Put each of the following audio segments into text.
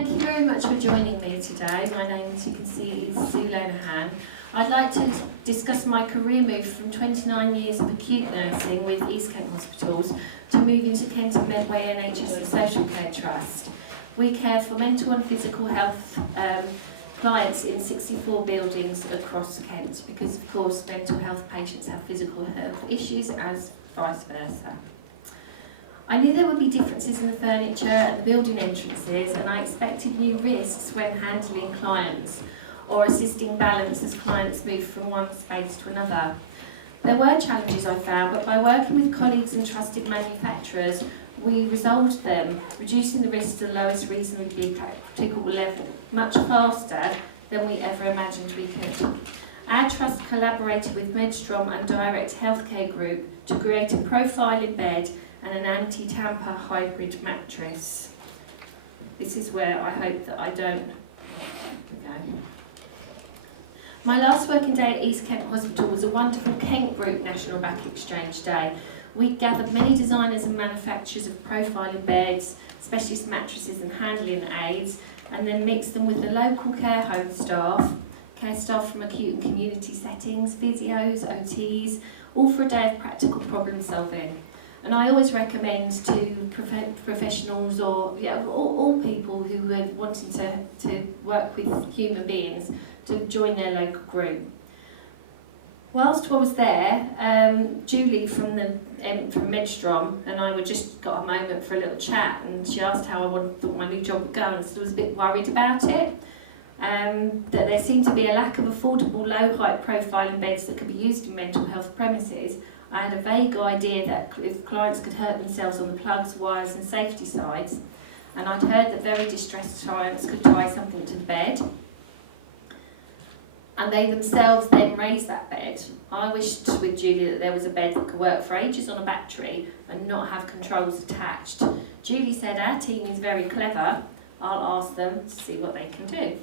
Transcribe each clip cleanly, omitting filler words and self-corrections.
Thank you very much for joining me today. My name, as you can see, is Sue Lenahan. I'd like to discuss my career move from 29 years of acute nursing with East Kent Hospitals to moving to Kenton Medway NHS and Social Care Trust. We care for mental and physical health clients in 64 buildings across Kent because, of course, mental health patients have physical health issues as vice versa. I knew there would be differences in the furniture and the building entrances, and I expected new risks when handling clients or assisting balance as clients move from one space to another. There were challenges I found, but by working with colleagues and trusted manufacturers, we resolved them, reducing the risk to the lowest reasonably practicable level much faster than we ever imagined we could. Our trust collaborated with Medstrom and Direct Healthcare Group to create a profiling bed and an anti-tamper hybrid mattress. This is where I hope that I don't go. My last working day at East Kent Hospital was a wonderful Kent Group National Back Exchange Day. We gathered many designers and manufacturers of profiling beds, specialist mattresses and handling aids, and then mixed them with the local care home staff, care staff from acute and community settings, physios, OTs, all for a day of practical problem solving. And I always recommend to professionals or all people who are wanting to work with human beings to join their local group. Whilst I was there, Julie from Medstrom and I just got a moment for a little chat, and she asked how I thought my new job would go, and I was a bit worried about it. That there seemed to be a lack of affordable low-height profiling beds that could be used in mental health premises. I had a vague idea that if clients could hurt themselves on the plugs, wires and safety sides, and I'd heard that very distressed clients could tie something to the bed, and they themselves then raise that bed. I wished with Julie that there was a bed that could work for ages on a battery and not have controls attached. Julie said our team is very clever. I'll ask them to see what they can do.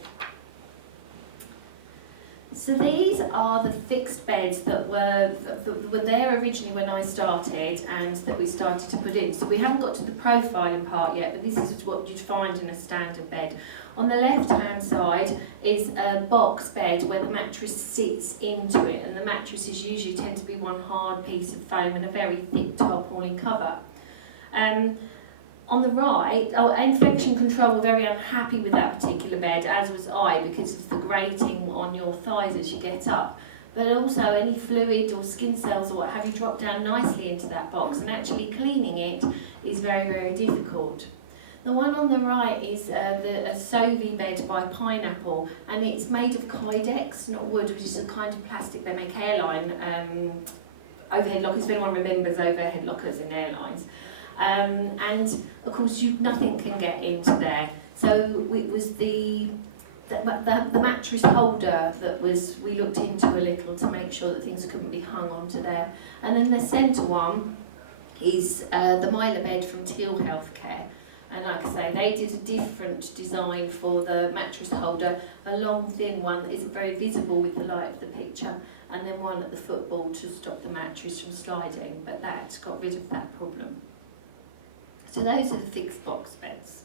So these are the fixed beds that were there originally when I started and that we started to put in. So we haven't got to the profiling part yet, but this is what you'd find in a standard bed. On the left-hand side is a box bed where the mattress sits into it, and the mattresses usually tend to be one hard piece of foam and a very thick tarpaulin cover. On the right, infection control were very unhappy with that particular bed, as was I, because of the grating on your thighs as you get up. But also any fluid or skin cells or what have you drop down nicely into that box, and actually cleaning it is very, very difficult. The one on the right is a Sovi bed by Pineapple, and it's made of Kydex, not wood, which is a kind of plastic they make airline overhead lockers, if anyone remembers overhead lockers in airlines. And of course nothing can get into there, so it was the mattress holder that we looked into a little to make sure that things couldn't be hung onto there. And then the centre one is the Myla bed from Teal Healthcare, and like I say, they did a different design for the mattress holder, a long thin one that isn't very visible with the light of the picture, and then one at the football to stop the mattress from sliding, but that got rid of that problem. So those are the fixed box beds.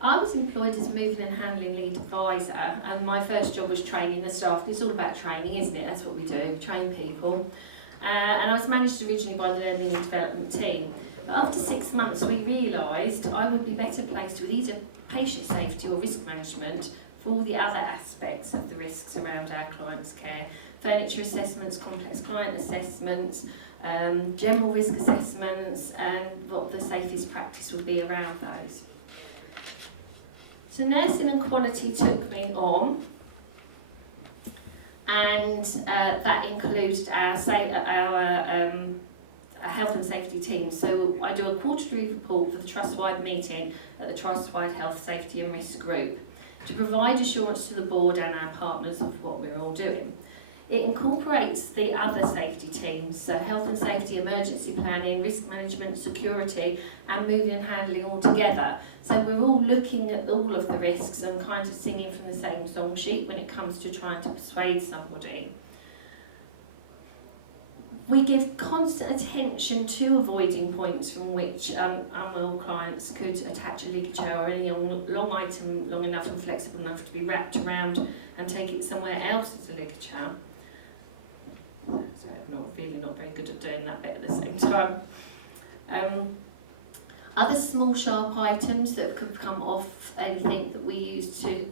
I was employed as a moving and handling lead advisor, and my first job was training the staff. It's all about training, isn't it? That's what we do, train people. And I was managed originally by the learning and development team. But after 6 months, we realised I would be better placed with either patient safety or risk management for all the other aspects of the risks around our clients' care. Furniture assessments, complex client assessments, general risk assessments, and what the safest practice would be around those. So nursing and quality took me on, and that included our health and safety team. So I do a quarterly report for the trust-wide meeting at the trust-wide health, safety and risk group to provide assurance to the board and our partners of what we're all doing. It incorporates the other safety teams, so health and safety, emergency planning, risk management, security, and moving and handling all together. So we're all looking at all of the risks and kind of singing from the same song sheet when it comes to trying to persuade somebody. We give constant attention to avoiding points from which unwell clients could attach a ligature or any long item long enough and flexible enough to be wrapped around and take it somewhere else as a ligature. So I'm not very good at doing that bit at the same time. Other small sharp items that could come off anything that we use to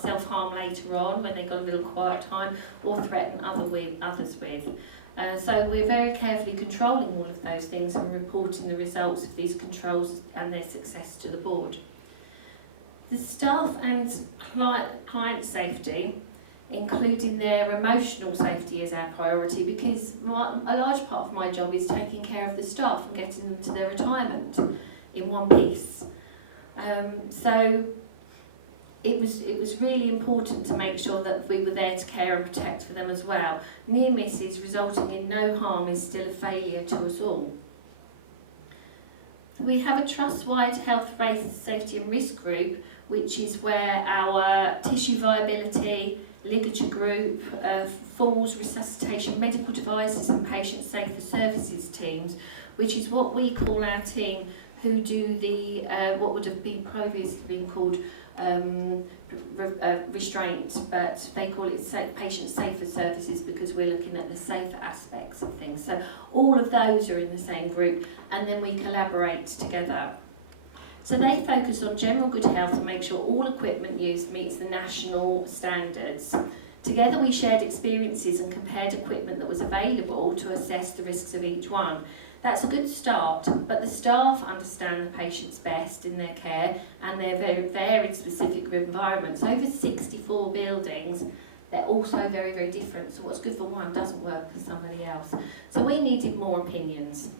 self-harm later on when they got a little quiet time or threaten others with. So we're very carefully controlling all of those things and reporting the results of these controls and their success to the board. The staff and client safety, including their emotional safety, is our priority, because a large part of my job is taking care of the staff and getting them to their retirement in one piece. So it was really important to make sure that we were there to care and protect for them as well. Near misses resulting in no harm is still a failure to us all. We have a trust-wide health, safety and risk group, which is where our tissue viability, ligature group, falls, resuscitation, medical devices and patient safer services teams, which is what we call our team who do the what would have been previously been called restraint, but they call it patient safer services because we're looking at the safer aspects of things. So all of those are in the same group, and then we collaborate together. So they focus on general good health and make sure all equipment used meets the national standards. Together we shared experiences and compared equipment that was available to assess the risks of each one. That's a good start, but the staff understand the patients best in their care and their very varied specific environments. Over 64 buildings, they're also very, very different. So what's good for one doesn't work for somebody else. So we needed more opinions.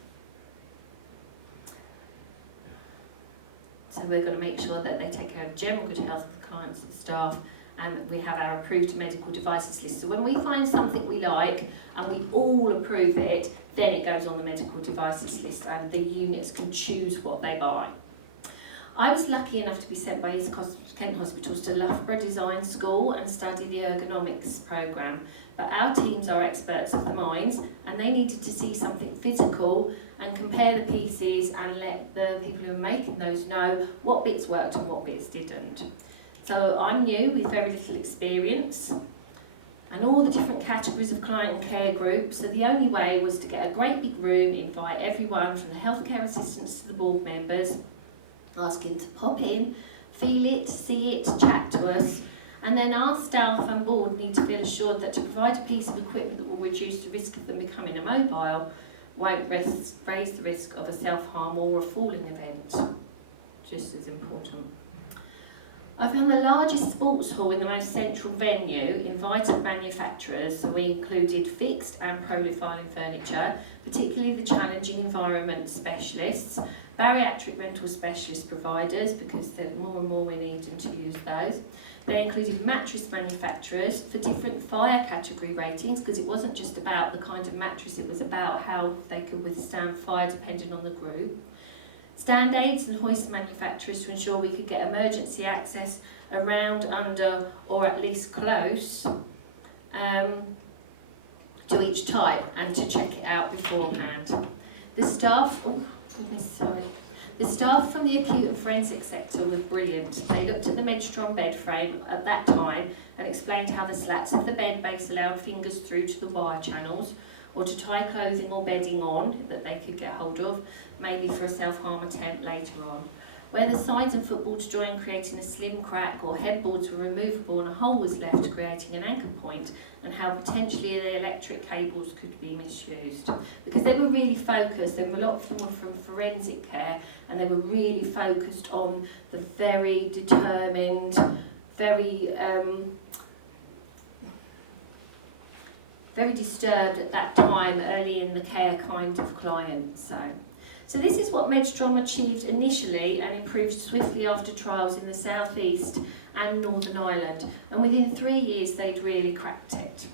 So we're going to make sure that they take care of general good health of the clients and the staff, and we have our approved medical devices list. So when we find something we like and we all approve it, then it goes on the medical devices list and the units can choose what they buy. I was lucky enough to be sent by East Kent Hospitals to Loughborough Design School and study the ergonomics programme. But our teams are experts of the minds, and they needed to see something physical and compare the pieces and let the people who are making those know what bits worked and what bits didn't. So I'm new with very little experience and all the different categories of client and care groups, so the only way was to get a great big room, invite everyone from the healthcare assistants to the board members, asking to pop in, feel it, see it, chat to us, and then our staff and board need to feel assured that to provide a piece of equipment that will reduce the risk of them becoming immobile won't raise the risk of a self-harm or a falling event. Just as important. I found the largest sports hall in the most central venue invited manufacturers, so we included fixed and profiling furniture, particularly the challenging environment specialists, bariatric rental specialist providers, because more and more we need them to use those. They included mattress manufacturers for different fire category ratings, because it wasn't just about the kind of mattress, it was about how they could withstand fire depending on the group. Stand aids and hoist manufacturers to ensure we could get emergency access around, under, or at least close to each type, and to check it out beforehand. The staff from the acute and forensic sector were brilliant. They looked at the Medstrom bed frame at that time and explained how the slats of the bed base allowed fingers through to the wire channels, or to tie clothing or bedding on that they could get hold of, maybe for a self-harm attempt later on. Where the sides and footboards joined, creating a slim crack, or headboards were removable and a hole was left, creating an anchor point, and how potentially the electric cables could be misused. Because they were really focused, a lot of them were from forensic care, and they were really focused on the very determined, very disturbed at that time, early in the care kind of client. So this is what Medstrom achieved initially and improved swiftly after trials in the South East and Northern Ireland. And within 3 years, they'd really cracked it.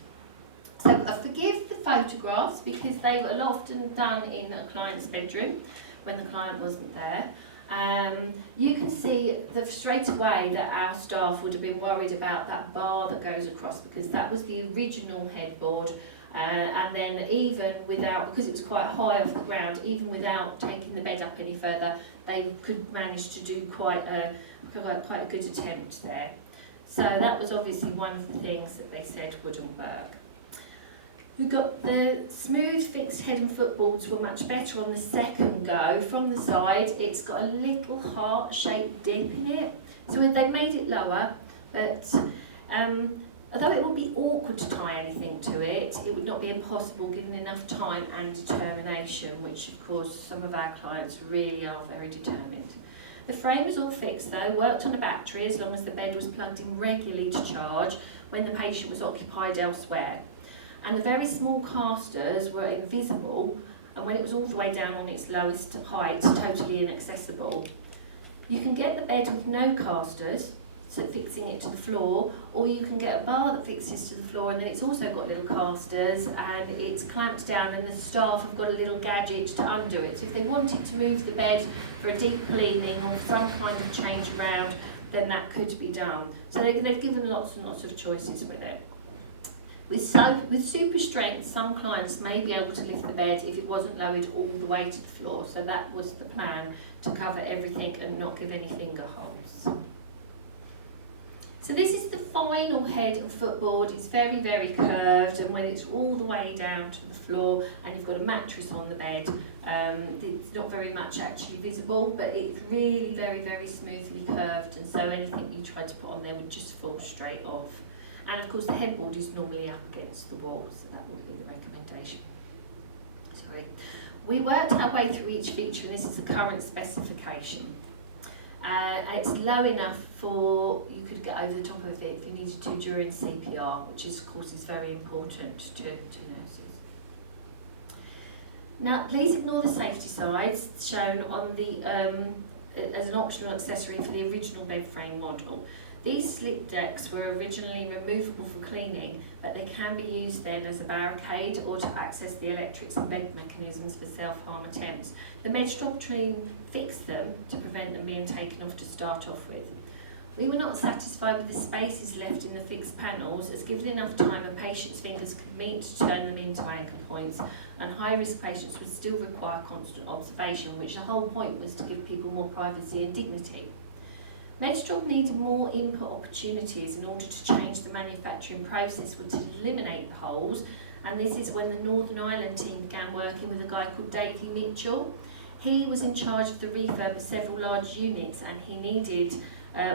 So forgive the photographs, because they were often done in a client's bedroom when the client wasn't there. You can see straight away that our staff would have been worried about that bar that goes across, because that was the original headboard And then even without, because it was quite high off the ground, even without taking the bed up any further, they could manage to do quite a good attempt there. So that was obviously one of the things that they said wouldn't work. We got the smooth fixed head and footboards were much better on the second go. From the side, it's got a little heart-shaped dip in it. So they made it lower, but although it would be awkward to tie anything to it, it would not be impossible given enough time and determination, which of course some of our clients really are very determined. The frame was all fixed though, worked on a battery as long as the bed was plugged in regularly to charge when the patient was occupied elsewhere. And the very small casters were invisible, and when it was all the way down on its lowest height, totally inaccessible. You can get the bed with no casters, so fixing it to the floor, or you can get a bar that fixes to the floor and then it's also got little casters and it's clamped down and the staff have got a little gadget to undo it. So if they wanted to move the bed for a deep cleaning or some kind of change around, then that could be done. So they've given lots and lots of choices with it. With super strength, some clients may be able to lift the bed if it wasn't lowered all the way to the floor. So that was the plan, to cover everything and not give any finger holes. So this is the final head and footboard. It's very, very curved, and when it's all the way down to the floor and you've got a mattress on the bed, it's not very much actually visible, but it's really very, very smoothly curved, and so anything you try to put on there would just fall straight off. And of course the headboard is normally up against the wall, so that would be the recommendation. Sorry. We worked our way through each feature, and this is the current specification. It's low enough for you could get over the top of it if you needed to during CPR, which is, of course is very important to nurses. Now please ignore the safety sides shown on the as an optional accessory for the original bed frame model. These slip decks were originally removable for cleaning, but they can be used then as a barricade or to access the electrics and bed mechanisms for self-harm attempts. The Medstrop team fixed them to prevent them being taken off to start off with. We were not satisfied with the spaces left in the fixed panels, as given enough time a patient's fingers could meet to turn them into anchor points, and high-risk patients would still require constant observation, which the whole point was to give people more privacy and dignity. Medstrop needed more input opportunities in order to change the manufacturing process or to eliminate the holes, and this is when the Northern Ireland team began working with a guy called Davey Mitchell. He was in charge of the refurb of several large units, and he needed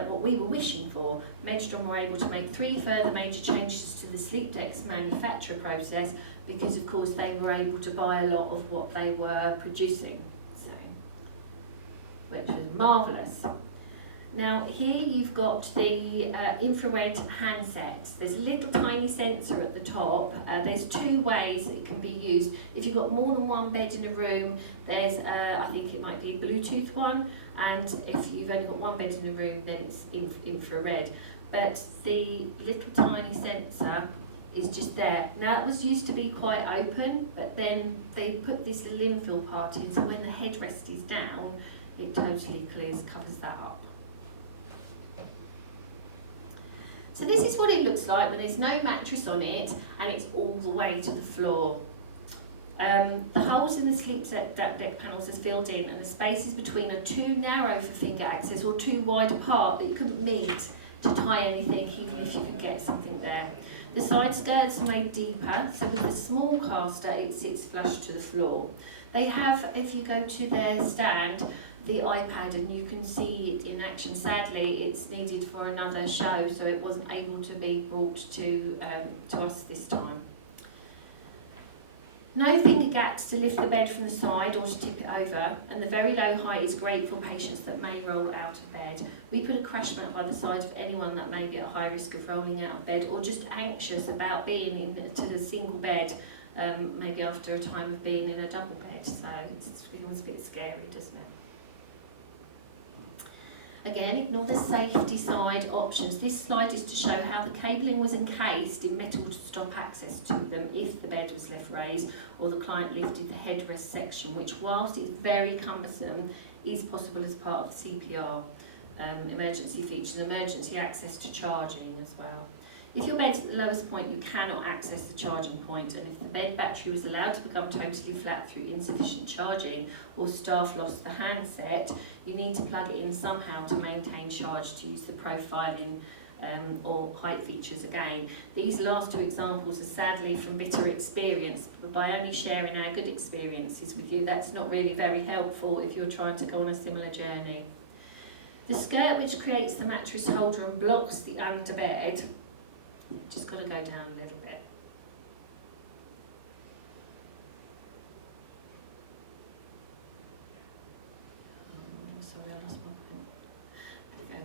what we were wishing for. Medstrop were able to make 3 further major changes to the sleep decks manufacture process because of course they were able to buy a lot of what they were producing, so, which was marvellous. Now here you've got the infrared handsets. There's a little tiny sensor at the top. There's 2 ways that it can be used. If you've got more than one bed in a room, there's I think it might be a Bluetooth one, and if you've only got one bed in a room, then it's infrared. But the little tiny sensor is just there. Now it was used to be quite open, but then they put this little infill part in, so when the headrest is down, it totally covers that up. So this is what it looks like when there's no mattress on it and it's all the way to the floor. The holes in the sleep deck panels are filled in, and the spaces between are too narrow for finger access or too wide apart that you couldn't meet to tie anything, even if you could get something there. The side skirts are made deeper, so with the small caster it sits flush to the floor. They have, if you go to their stand, the iPad, and you can see it in action. Sadly, it's needed for another show, so it wasn't able to be brought to us this time. No finger gaps to lift the bed from the side or to tip it over, and the very low height is great for patients that may roll out of bed. We put a crash mat by the side of anyone that may be at high risk of rolling out of bed or just anxious about being into a single bed, maybe after a time of being in a double bed, so it was a bit scary, doesn't it? Again, ignore the safety side options. This slide is to show how the cabling was encased in metal to stop access to them if the bed was left raised or the client lifted the headrest section, which, whilst it's very cumbersome, is possible as part of the CPR emergency features, emergency access to charging as well. If your bed's at the lowest point, you cannot access the charging point, and if the bed battery was allowed to become totally flat through insufficient charging or staff lost the handset, you need to plug it in somehow to maintain charge to use the profiling or height features again. These last two examples are sadly from bitter experience, but by only sharing our good experiences with you, that's not really very helpful if you're trying to go on a similar journey. The skirt which creates the mattress holder and blocks the underbed, just got to go down a little bit. Oh, sorry, I lost my pen.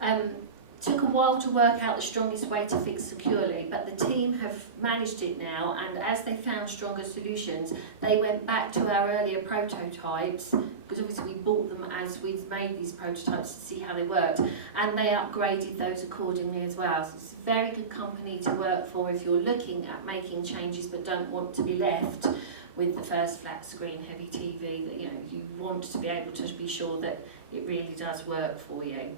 There we go. Took a while to work out the strongest way to fix securely, but the team have managed it now, and as they found stronger solutions, they went back to our earlier prototypes, because obviously we bought them as we'd made these prototypes to see how they worked, and they upgraded those accordingly as well. So it's a very good company to work for if you're looking at making changes but don't want to be left with the first flat screen heavy TV, that you want to be able to be sure that it really does work for you.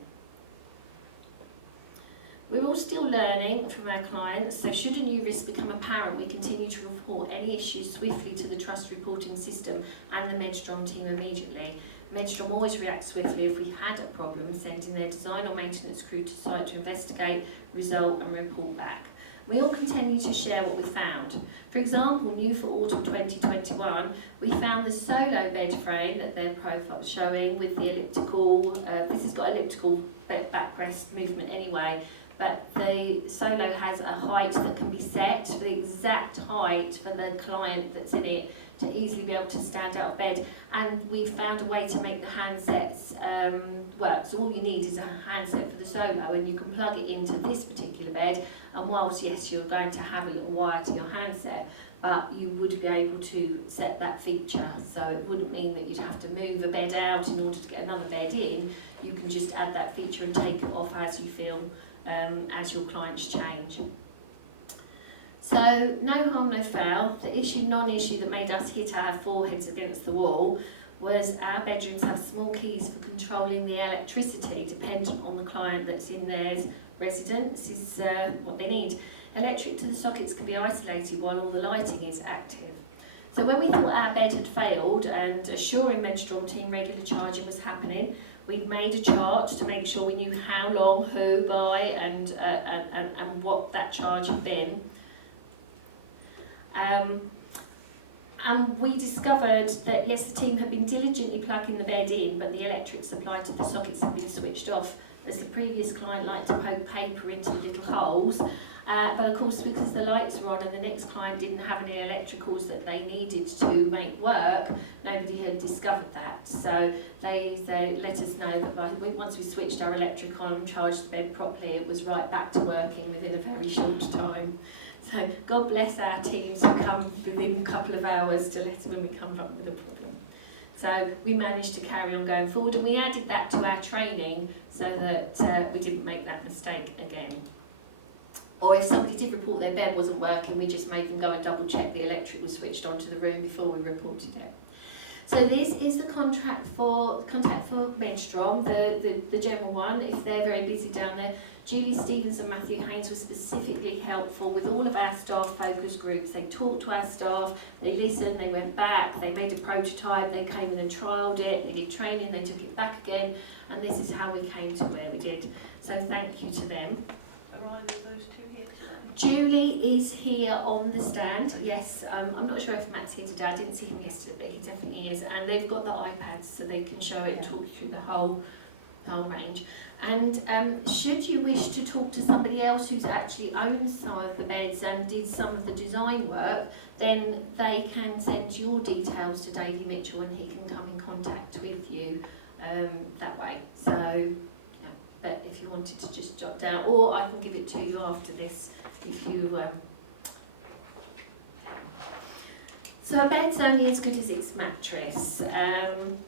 We're all still learning from our clients, so should a new risk become apparent, we continue to report any issues swiftly to the trust reporting system and the Medstrom team immediately. Medstrom always reacts swiftly if we had a problem, sending their design or maintenance crew to site to investigate, resolve and report back. We all continue to share what we found. For example, new for autumn 2021, we found the Solo bed frame that their profile was showing with the elliptical, this has got elliptical backrest movement anyway, but the Solo has a height that can be set for the exact height for the client that's in it to easily be able to stand out of bed, and we found a way to make the handsets work. So all you need is a handset for the Solo, and you can plug it into this particular bed, and whilst yes you're going to have a little wire to your handset, but you would be able to set that feature, so it wouldn't mean that you'd have to move a bed out in order to get another bed in. You can just add that feature and take it off as you feel as your clients change. So, no harm, no foul. The non-issue that made us hit our foreheads against the wall was our bedrooms have small keys for controlling the electricity dependent on the client that's in their residence is what they need. Electric to the sockets can be isolated while all the lighting is active. So when we thought our bed had failed and assuring Medstrom team regular charging was happening, we'd made a chart to make sure we knew how long, who, by, and what that charge had been. And we discovered that yes, the team had been diligently plugging the bed in, but the electric supply to the sockets had been switched off, as the previous client liked to poke paper into the little holes. But of course, because the lights were on and the next client didn't have any electricals that they needed to make work, nobody had discovered that. So they let us know that once we switched our electric on and charged the bed properly, it was right back to working within a very short time. So God bless our teams who come within a couple of hours to let us when we come up with a problem. So we managed to carry on going forward, and we added that to our training so that we didn't make that mistake again. Or if somebody did report their bed wasn't working, we just made them go and double check the electric was switched onto the room before we reported it. So this is the contact for Medstrom, the general one, if they're very busy down there. Julie Stevens and Matthew Haynes were specifically helpful with all of our staff focus groups. They talked to our staff, they listened, they went back, they made a prototype, they came in and trialled it, they did training, they took it back again, and this is how we came to where we did. So thank you to them. Are either of those two here today? Julie is here on the stand, yes. I'm not sure if Matt's here today, I didn't see him yesterday, but he definitely is. And they've got the iPads so they can show it and talk you through the whole range. And should you wish to talk to somebody else who's actually owned some of the beds and did some of the design work, then they can send your details to Davey Mitchell and he can come in contact with you that way. So, yeah, but if you wanted to just jot down, or I can give it to you after this if you... So a bed's only as good as its mattress.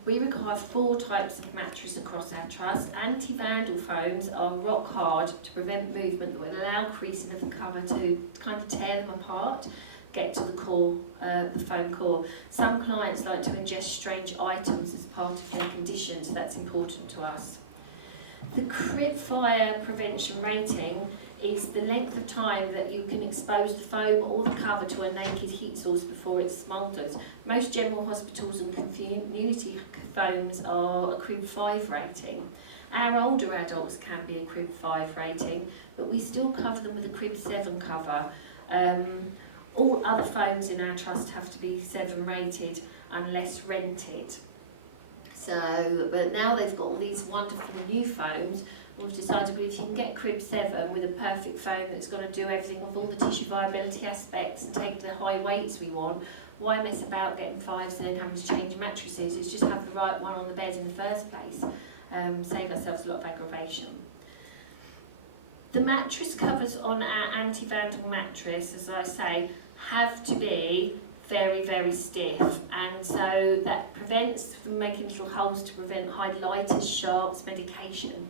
We require 4 types of mattress across our trust. Anti-vandal foams are rock hard to prevent movement that will allow creasing of the cover to kind of tear them apart, get to the core, the foam core. Some clients like to ingest strange items as part of their condition, so that's important to us. The crib fire prevention rating is the length of time that you can expose the foam or the cover to a naked heat source before it smoulders. Most general hospitals and community foams are a crib 5 rating. Our older adults can be a crib 5 rating, but we still cover them with a crib 7 cover. All other foams in our trust have to be 7 rated unless rented. So, but now they've got all these wonderful new foams. We've decided, well, if you can get crib 7 with a perfect foam that's going to do everything with all the tissue viability aspects and take the high weights we want, why mess about getting 5s and then having to change mattresses? It's just have the right one on the bed in the first place. Save ourselves a lot of aggravation. The mattress covers on our anti-vandal mattress, as I say, have to be very, very stiff, and so that prevents from making little holes to prevent highlighters, sharps, medication.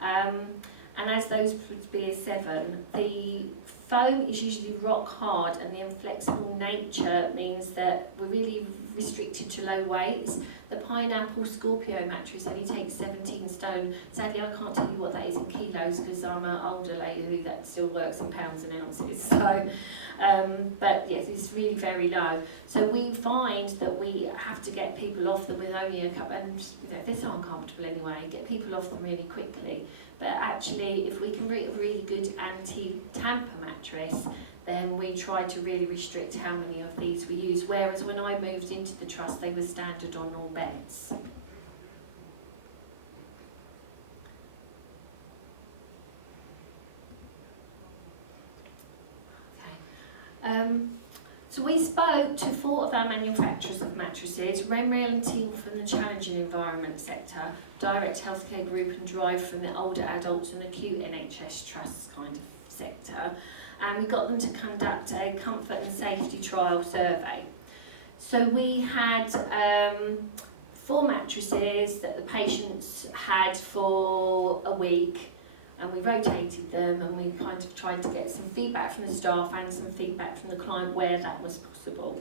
And as those would be a 7, the foam is usually rock hard, and the inflexible nature means that we're really restricted to low weights. The Pineapple Scorpio mattress only takes 17 stone. Sadly, I can't tell you what that is in kilos because I'm an older lady who that still works in pounds and ounces. So, but yes, it's really very low. So we find that we have to get people off them with only a couple, and they're so uncomfortable anyway, get people off them really quickly. But actually, if we can get a really good anti-tamper mattress, then we try to really restrict how many of these we use, whereas when I moved into the trust, they were standard on all beds. Okay. So we spoke to 4 of our manufacturers of mattresses, Renrail and Teal from the challenging environment sector, Direct Healthcare Group and Drive from the older adults and acute NHS trusts kind of sector. And we got them to conduct a comfort and safety trial survey. So we had 4 mattresses that the patients had for a week, and we rotated them, and we kind of tried to get some feedback from the staff and some feedback from the client where that was possible.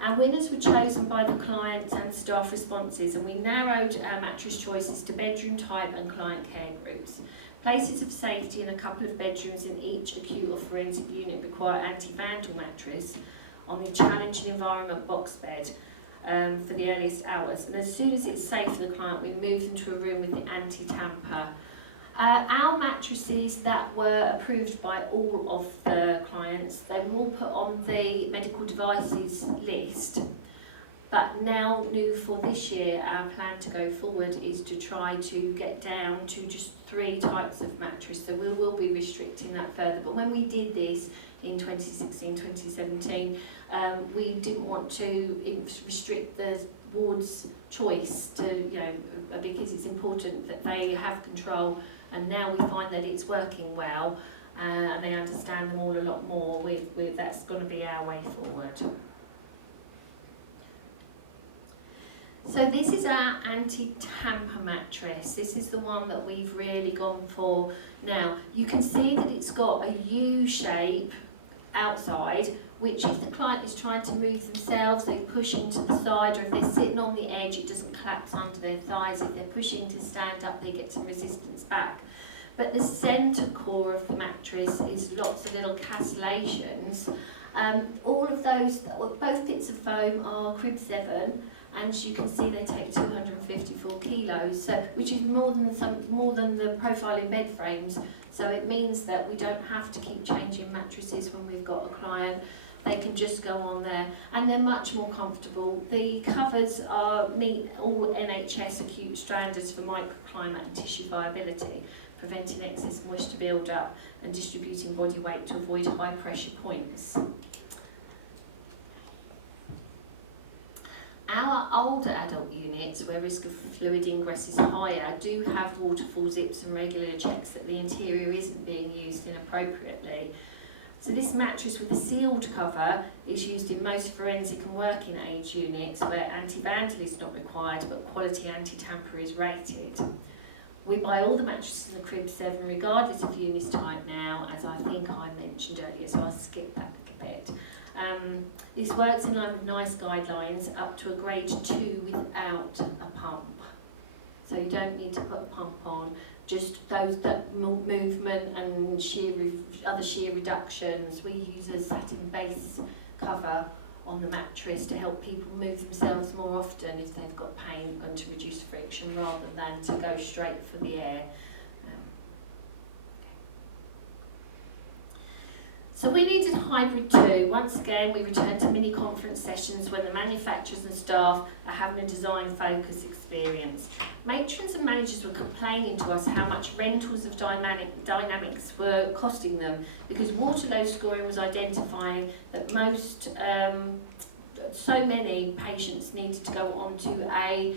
Our winners were chosen by the client and staff responses, and we narrowed our mattress choices to bedroom type and client care groups. Places of safety in a couple of bedrooms in each acute or forensic unit require anti-vandal mattress on the challenging environment box bed for the earliest hours. And as soon as it's safe for the client, we move them to a room with the anti-tamper. Our mattresses that were approved by all of the clients, they were all put on the medical devices list. But now, new for this year, our plan to go forward is to try to get down to just 3 types of mattress. So we will be restricting that further. But when we did this in 2016, 2017, we didn't want to restrict the ward's choice to, because it's important that they have control. And now we find that it's working well, and they understand them all a lot more. That's going to be our way forward. So this is our anti-tamper mattress. This is the one that we've really gone for now. You can see that it's got a U shape outside, which if the client is trying to move themselves, they push into the side, or if they're sitting on the edge, it doesn't collapse under their thighs. If they're pushing to stand up, they get some resistance back. But the centre core of the mattress is lots of little castellations. All of those, both bits of foam are crib 7, and you can see they take 254 kilos, so which is more than the profiling bed frames. So it means that we don't have to keep changing mattresses when we've got a client. They can just go on there, and they're much more comfortable. The covers meet all NHS acute standards for microclimate and tissue viability, preventing excess moisture build up and distributing body weight to avoid high pressure points. Our older adult units, where risk of fluid ingress is higher, do have waterfall zips and regular checks that the interior isn't being used inappropriately. So this mattress with a sealed cover is used in most forensic and working age units where anti-vandal is not required but quality anti-tamper is rated. We buy all the mattresses in the crib 7 regardless of unit type now, as I think I mentioned earlier, so I'll skip that a bit. This works in line with NICE guidelines up to a grade 2 without a pump. So you don't need to put a pump on, just those that movement and other shear reductions. We use a satin base cover on the mattress to help people move themselves more often if they've got pain, and to reduce friction rather than to go straight for the air. So we needed hybrid too. Once again, we returned to mini conference sessions when the manufacturers and staff are having a design focus experience. Matrons and managers were complaining to us how much rentals of dynamics were costing them, because Waterloo scoring was identifying that so many patients needed to go onto a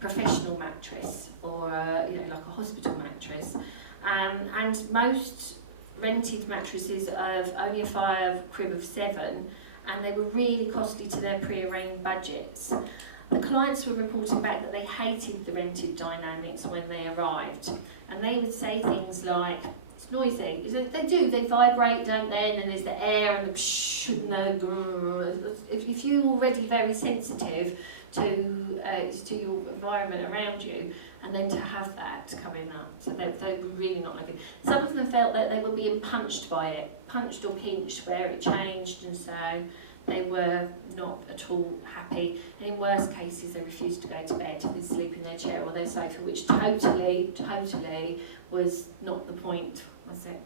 professional mattress or like a hospital mattress, and most rented mattresses of only a 5 crib of 7, and they were really costly to their pre-arranged budgets. The clients were reporting back that they hated the rented dynamics when they arrived, and they would say things like, it's noisy. They vibrate, don't they? And then there's the air and the psh and the if you're already very sensitive to your environment around you, and then to have that coming up, so they were really not liking it. Some of them felt that they were being punched by it, punched or pinched where it changed, and so they were not at all happy. And in worst cases, they refused to go to bed. They'd sleep in their chair or their sofa, which totally was not the point, was it?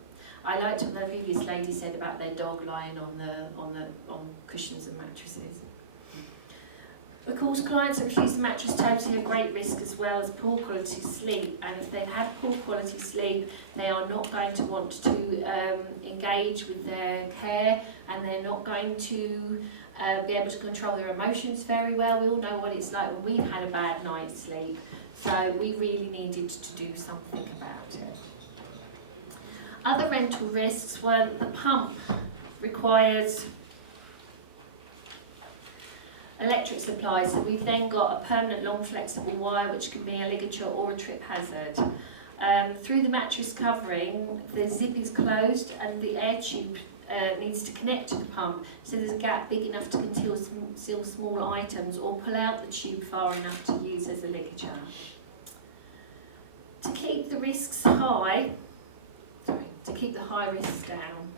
I liked what the previous lady said about their dog lying on cushions and mattresses. Of course, clients that refuse the mattress totally are great risk, as well as poor quality sleep. And if they've had poor quality sleep, they are not going to want to engage with their care, and they're not going to be able to control their emotions very well. We all know what it's like when we've had a bad night's sleep. So we really needed to do something about it. Other rental risks were that the pump required electric supply, so we've then got a permanent long flexible wire which can be a ligature or a trip hazard. Through the mattress covering, the zip is closed and the air tube needs to connect to the pump, so there's a gap big enough to conceal small items or pull out the tube far enough to use as a ligature. To keep the risks high, to keep the high risks down,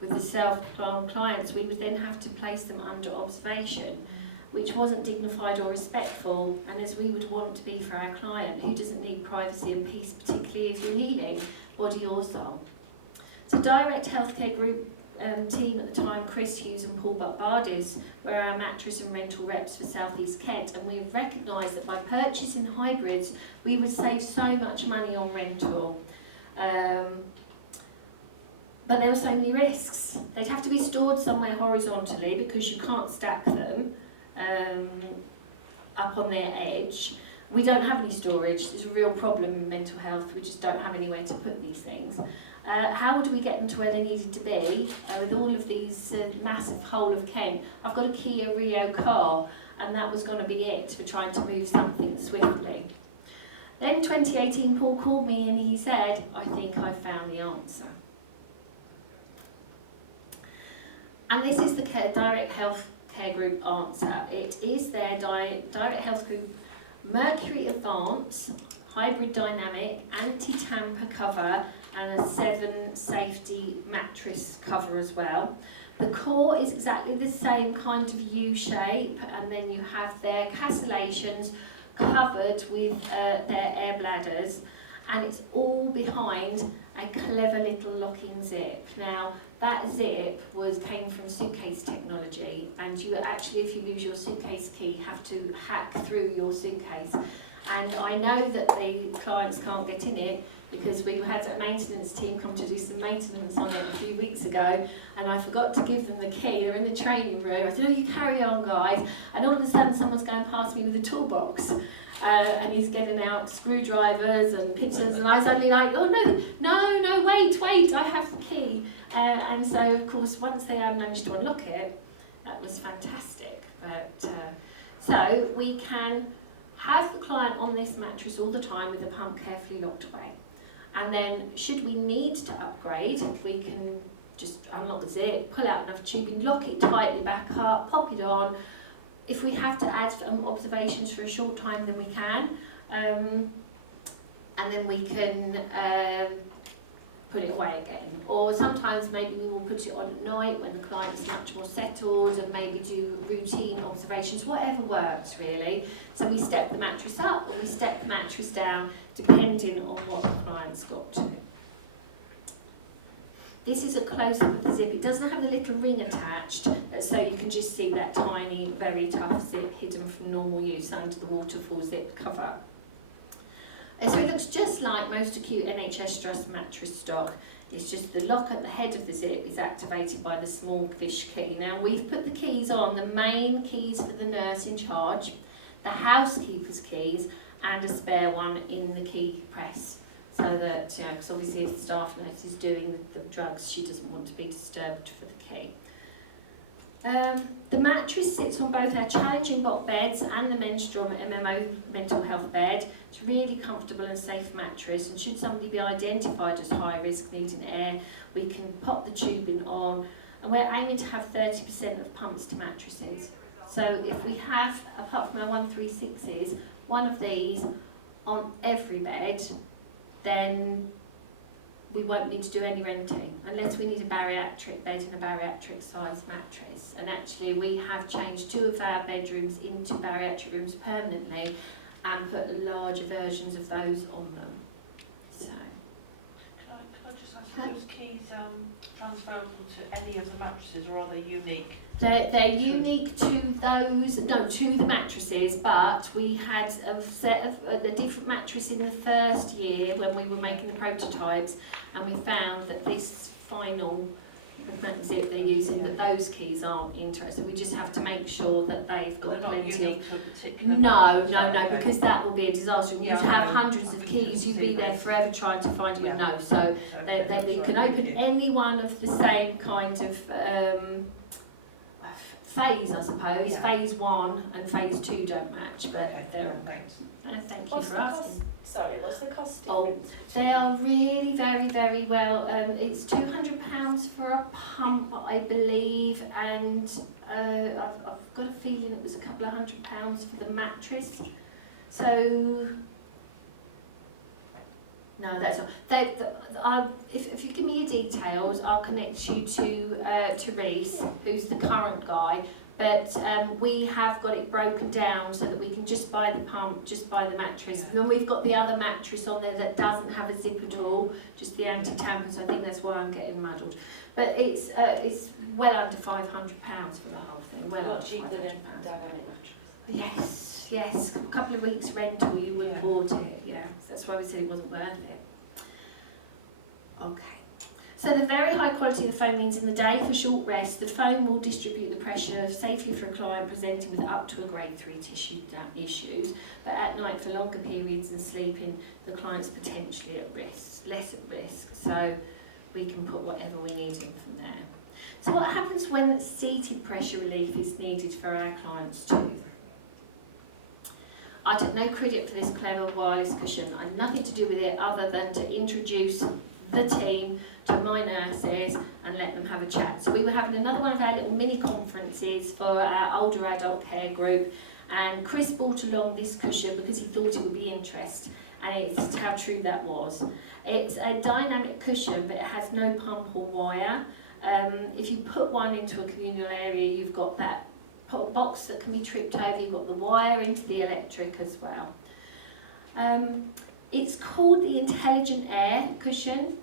with the self-planned clients, we would then have to place them under observation, which wasn't dignified or respectful, and as we would want to be for our client, who doesn't need privacy and peace, particularly if you're healing body or soul. So Direct Healthcare Group team at the time, Chris Hughes and Paul Bardis, were our mattress and rental reps for South East Kent, and we have recognised that by purchasing hybrids, we would save so much money on rental. But there were so many risks. They'd have to be stored somewhere horizontally because you can't stack them up on their edge. We don't have any storage. It's a real problem in mental health. We just don't have anywhere to put these things. How would we get them to where they needed to be with all of these massive whole of Kent? I've got a Kia Rio car, and that was going to be it for trying to move something swiftly. Then in 2018, Paul called me and he said, I think I've found the answer. And this is the Direct Healthcare Group answer. It is their Direct Health Group Mercury Advance Hybrid Dynamic Anti-Tamper cover and a 7 safety mattress cover as well. The core is exactly the same kind of U shape, and then you have their castellations covered with their air bladders, and it's all behind a clever little locking zip. Now, that zip came from suitcase technology, and you actually, if you lose your suitcase key, have to hack through your suitcase. And I know that the clients can't get in it because we had a maintenance team come to do some maintenance on it a few weeks ago, and I forgot to give them the key. They're in the training room. I said, oh, you carry on, guys. And all of a sudden, someone's going past me with a toolbox. And he's getting out screwdrivers and pincers, and I was only like, oh no, wait, I have the key. And so, of course, once they managed to unlock it, that was fantastic. But so we can have the client on this mattress all the time with the pump carefully locked away. And then, should we need to upgrade, we can just unlock the zip, pull out enough tubing, lock it tightly back up, pop it on. If we have to add observations for a short time, then we can. and then we can put it away again. Or sometimes maybe we will put it on at night when the client's much more settled and maybe do routine observations, whatever works really. So we step the mattress up or we step the mattress down depending on what the client's got to. This is a close-up of the zip. It doesn't have the little ring attached, so you can just see that tiny, very tough zip hidden from normal use under the waterfall zip cover. So it looks just like most acute NHS Trust mattress stock. It's just the lock at the head of the zip is activated by the small fish key. Now we've put the keys on, the main keys for the nurse in charge, the housekeeper's keys, and a spare one in the key press. So that, you know, because obviously if the staff nurse is doing the drugs, she doesn't want to be disturbed for the key. The mattress sits on both our challenging bot beds and the Menstrom MMO mental health bed. It's a really comfortable and safe mattress, and should somebody be identified as high risk needing air, we can pop the tubing on, and we're aiming to have 30% of pumps to mattresses. So if we have, apart from our 136s, one of these on every bed, then we won't need to do any renting unless we need a bariatric bed and a bariatric size mattress. And actually we have changed 2 of our bedrooms into bariatric rooms permanently and put larger versions of those on them. So, Can I just ask, are those keys transferable to any of the mattresses, or are they unique? They're unique to those, no, to the mattresses, but we had a set of a different mattress in the first year when we were making the prototypes, and we found that this final zip they're using, that those keys aren't interested. We just have to make sure that they've got plenty of... To a particular No, mattress, because that will be a disaster. You'd have hundreds of keys, you'd be there forever trying to find them. No, so they can open any one of the same kind of phase, I suppose. Phase 1 and phase 2 don't match, but they're thank you for asking. Sorry, what's the cost? Oh, they are really very well. It's £200 for a pump, I believe, and I've got a feeling it was a couple of £100 for the mattress. So no, that's not. If you give me your details, I'll connect you to Reese, who's the current guy. But we have got it broken down so that we can just buy the pump, just buy the mattress. And then we've got the other mattress on there that doesn't have a zip at all, just the anti-tamper, so I think that's why I'm getting muddled. But it's well under £500 for the whole thing. Well, A lot under cheaper than £500. dynamic mattress. Yes. A couple of weeks rental, you would have bought it. Yeah, that's why we said it wasn't worth it. Okay. So the very high quality of the foam means in the day for short rest, the foam will distribute the pressure safely for a client presenting with up to a grade 3 tissue issues, but at night for longer periods and sleeping, the client's potentially at risk, less at risk, so we can put whatever we need in from there. So what happens when seated pressure relief is needed for our clients too? I took no credit for this clever wireless cushion. I had nothing to do with it other than to introduce the team to my nurses and let them have a chat. So we were having another one of our little mini conferences for our older adult care group, and Chris brought along this cushion because he thought it would be interesting, and it's how true that was. It's a dynamic cushion, but it has no pump or wire. If you put one into a communal area, you've got that box that can be tripped over, you've got the wire into the electric as well. It's called the Intelligent Air cushion,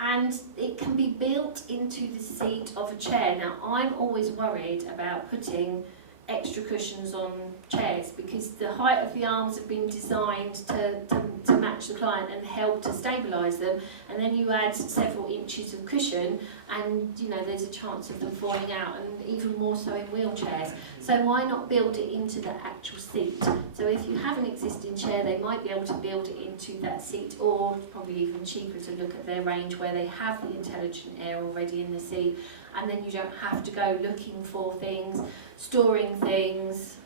and it can be built into the seat of a chair. Now, I'm always worried about putting extra cushions on chairs because the height of the arms have been designed to match the client and help to stabilise them, and then you add several inches of cushion and there's a chance of them falling out, and even more so in wheelchairs. So why not build it into the actual seat? So if you have an existing chair, they might be able to build it into that seat, or probably even cheaper to look at their range where they have the Intelligent Air already in the seat, and then you don't have to go looking for things, storing things,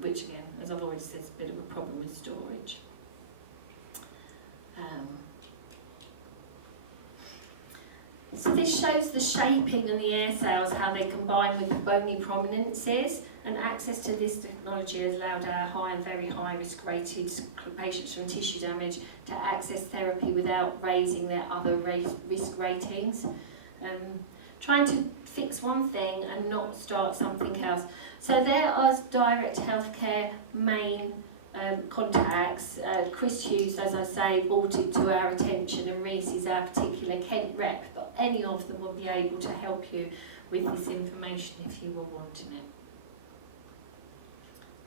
which again, as I've already said, is a bit of a problem with storage. So this shows the shaping and the air sails, how they combine with the bony prominences, and access to this technology has allowed our high and very high risk rated patients from tissue damage to access therapy without raising their other risk ratings. Trying to fix one thing and not start something else. So there are direct healthcare main contacts. Chris Hughes, as I say, brought it to our attention, and Reese is our particular Kent rep, but any of them will be able to help you with this information if you were wanting it.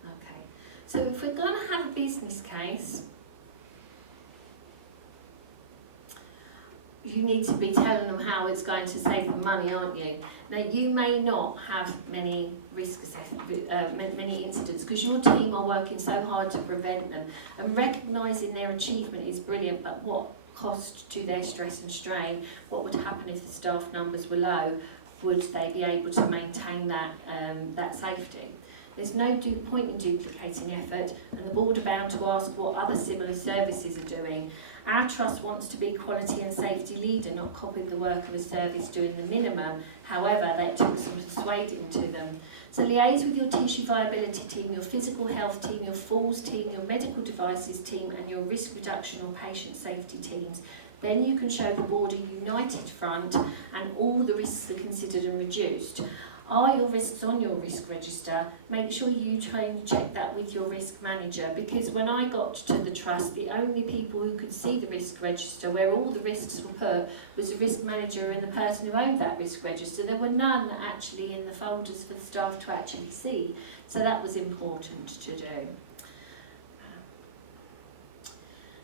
Okay, so if we're going to have a business case, you need to be telling them how it's going to save them money, aren't you? Now, you may not have many many incidents because your team are working so hard to prevent them, and recognising their achievement is brilliant, but what cost to their stress and strain? What would happen if the staff numbers were low? Would they be able to maintain that safety? There's no point in duplicating effort, and the board are bound to ask what other similar services are doing. Our trust wants to be quality and safety leader, not copy the work of a service doing the minimum. However, that took some persuading to them. So liaise with your tissue viability team, your physical health team, your falls team, your medical devices team, and your risk reduction or patient safety teams. Then you can show the board a united front and all the risks are considered and reduced. Are your risks on your risk register? Make sure you try and check that with your risk manager, because when I got to the trust, the only people who could see the risk register where all the risks were put was the risk manager and the person who owned that risk register. There were none actually in the folders for the staff to actually see, so that was important to do.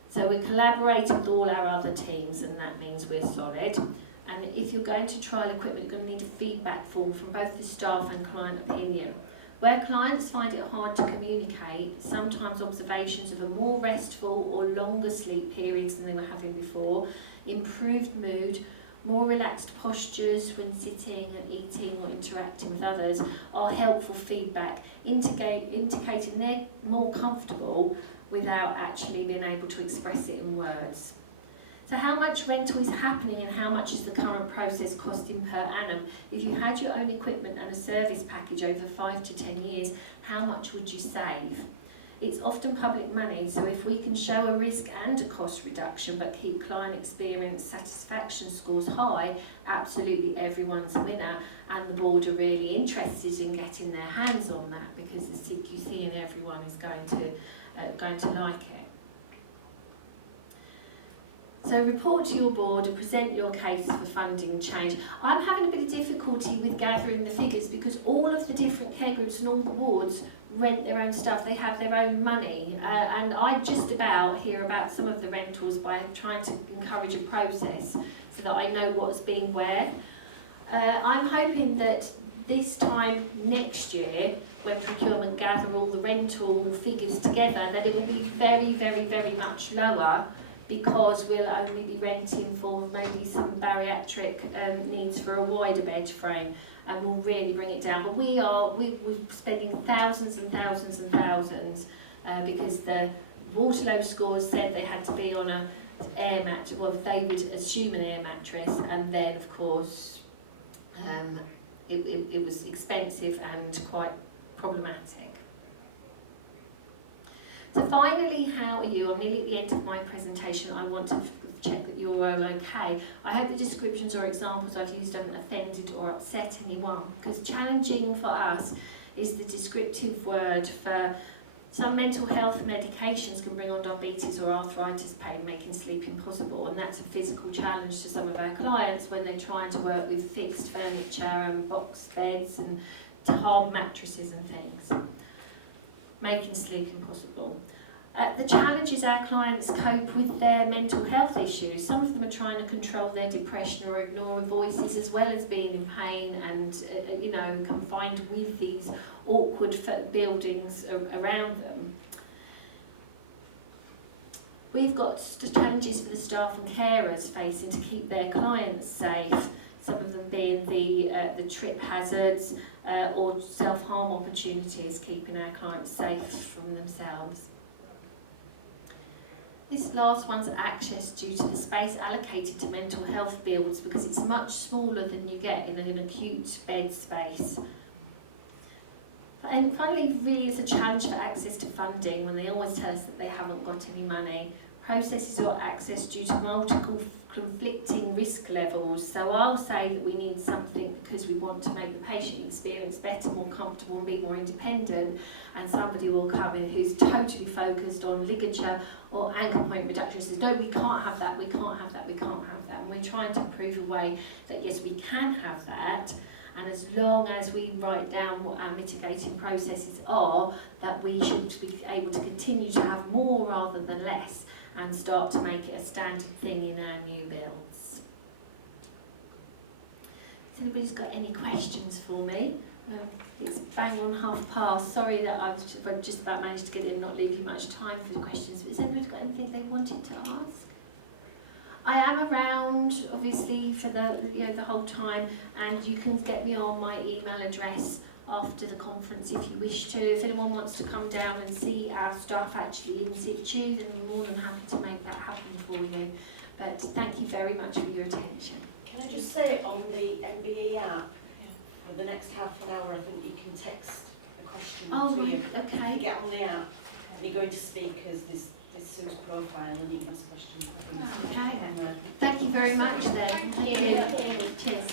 So we're collaborating with all our other teams, and that means we're solid. And if you're going to trial equipment, you're going to need a feedback form from both the staff and client opinion. Where clients find it hard to communicate, sometimes observations of a more restful or longer sleep periods than they were having before, improved mood, more relaxed postures when sitting and eating or interacting with others are helpful feedback, indicating they're more comfortable without actually being able to express it in words. So how much rental is happening and how much is the current process costing per annum? If you had your own equipment and a service package over 5 to 10 years, how much would you save? It's often public money, so if we can show a risk and a cost reduction but keep client experience satisfaction scores high, absolutely everyone's a winner, and the board are really interested in getting their hands on that because the CQC and everyone is going to like it. So report to your board and present your case for funding change. I'm having a bit of difficulty with gathering the figures because all of the different care groups and all the wards rent their own stuff, they have their own money, and I just about hear about some of the rentals by trying to encourage a process so that I know what's being where. I'm hoping that this time next year, when procurement gather all the rental figures together, that it will be very, very, very much lower, because we'll only be renting for maybe some bariatric needs for a wider bed frame, and we'll really bring it down. But we're spending thousands and thousands and thousands because the Waterloo scores said they had to be on a air mattress. Well, they would assume an air mattress, and then of course it was expensive and quite problematic. So finally, how are you? I'm nearly at the end of my presentation. I want to check that you're all okay. I hope the descriptions or examples I've used haven't offended or upset anyone, because challenging for us is the descriptive word for some mental health medications can bring on diabetes or arthritis pain, making sleep impossible, and that's a physical challenge to some of our clients when they're trying to work with fixed furniture and box beds and hard mattresses and things, making sleep impossible. The challenge is our clients cope with their mental health issues. Some of them are trying to control their depression or ignore voices, as well as being in pain and confined with these awkward buildings around them. We've got challenges for the staff and carers facing to keep their clients safe. Some of them being the trip hazards or self-harm opportunities, keeping our clients safe from themselves. This last one's access due to the space allocated to mental health builds because it's much smaller than you get in an acute bed space. And finally, really it's a challenge for access to funding when they always tell us that they haven't got any money. Processes or access due to multiple conflicting risk levels. So I'll say that we need something because we want to make the patient experience better, more comfortable and be more independent, and somebody will come in who's totally focused on ligature or anchor point reduction, says no, we can't have that, we can't have that, we can't have that, and we're trying to prove a way that yes, we can have that, and as long as we write down what our mitigating processes are, that we should be able to continue to have more rather than less, and start to make it a standard thing in our new builds. Has anybody's got any questions for me? It's bang on 1:30. Sorry that I've just about managed to get in and not leave you much time for the questions, but has anybody got anything they wanted to ask? I am around, obviously, for the whole time, and you can get me on my email address after the conference if you wish to. If anyone wants to come down and see our staff actually in situ, then I'm more than happy to make that happen for you. But thank you very much for your attention. Can I just say on the MBE app, for the next half an hour, I think you can text a question to you. Okay. You get on the app and you go into speakers, this Sue's profile, and you can ask questions. Okay. Thank you very much then. Thank you. Cheers.